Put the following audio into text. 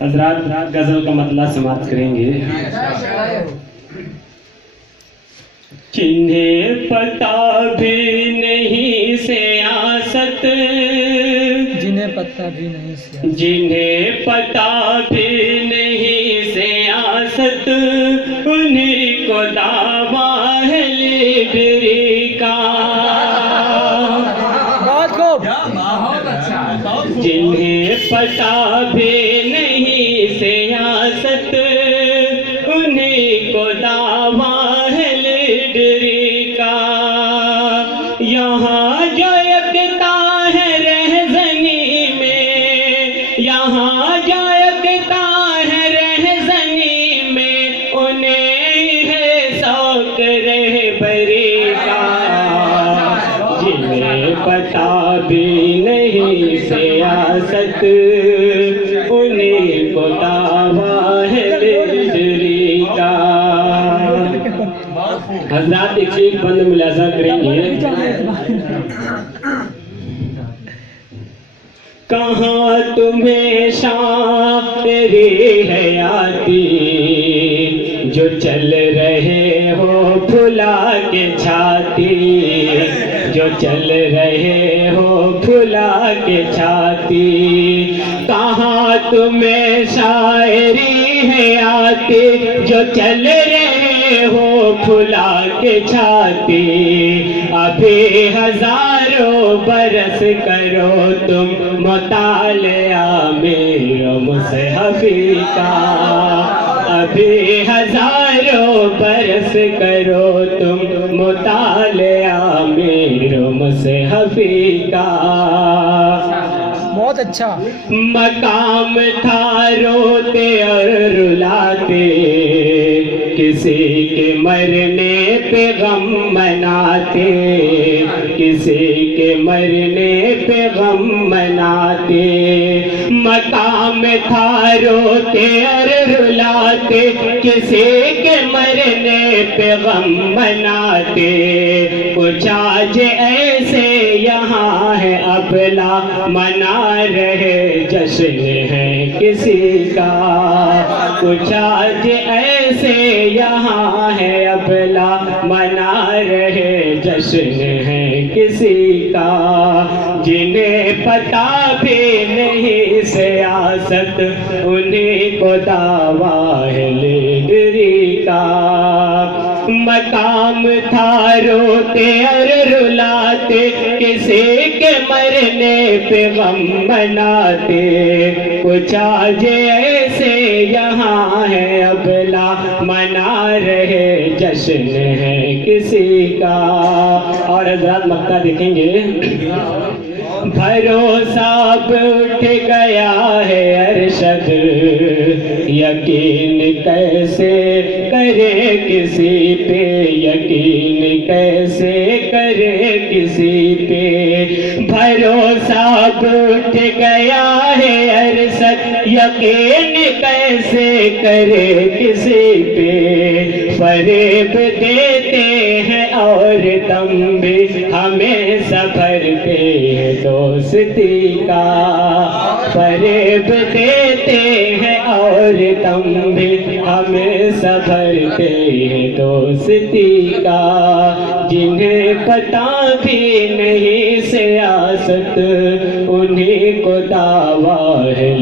حضرات غزل کا مطلع سماعت کریں گے. جنہیں پتہ بھی نہیں سیاست، جنہیں پتہ بھی نہیں سیاست، جنہیں پتہ بھی نہیں سیاست، انہیں کو دعویٰ ہے لیڈری کا. جنہیں پتہ بھی نہیں سیاست، انہیں کو دعویٰ ہے لیڈری کا. یہاں جو یکتا ہے رہزنی میں، یہاں جو یکتا ہے رہزنی میں، انہیں ہے شوق رہبری کا. جنہیں پتہ بھی نہیں سیاست، انہیں کو دعویٰ ہے لیڈری کا. حضرات ایک چیز بند ملاحظہ کریں گے. کہاں تمہیں شاعری حیاتی جو چل رہے ہو پھلا کے چھاتی، جو چل رہے ہو پھلا کے چھاتی. کہاں تمہیں شاعری حیاتی جو چل رہے ہو پھلا کے چھاتی. ابھی ہزاروں برس کرو تم مطالعہ میرا مصحفی کا. ابھی ہزاروں برس کرو تم مطالعہ میرا مصحفی کا. بہت اچھا. مقام تھا روتے اور رلاتے، کسی کے مرنے پہ غم مناتے، کسی کے مرنے پہ غم مناتے. مقام تھا روتے اور رلاتے، کسی کے مرنے پہ غم مناتے. کچھ آج ایسے یہاں ہے ابلا منا رہے جشن ہے کسی کا. کچھ آج ایسے یہاں ہے ابلا منا رہے جشن ہے کسی کا. جنہیں پتہ بھی نہیں سیاست، انہیں کو دعویٰ ہے لیڈری کا. مقام تھا روتے اور رلاتے، کسی کے مرنے پہ غم مناتے. کچھ آج ایسے یہاں ہے ابلا منا رہے جشن ہے کسی کا. اور حضرات مقطع دیکھیں گے. بھروسہ اب اٹھ گیا ہے ارشد، یقین کیسے کرے کسی پہ، یقین کیسے کرے کسی پہ. بھروسہ اب اٹھ گیا ہے ارشد، یقین کیسے کرے کسی پہ. فریب دیتے ہیں اور دم بھی ہمیں سنبھلتے ہیں دوستی کا. فریب دیتے ہیں اور دم بھی ہمیں سنبھلتے ہیں دوستی کا. جنہیں پتہ بھی نہیں سیاست، انہیں کو دعویٰ ہے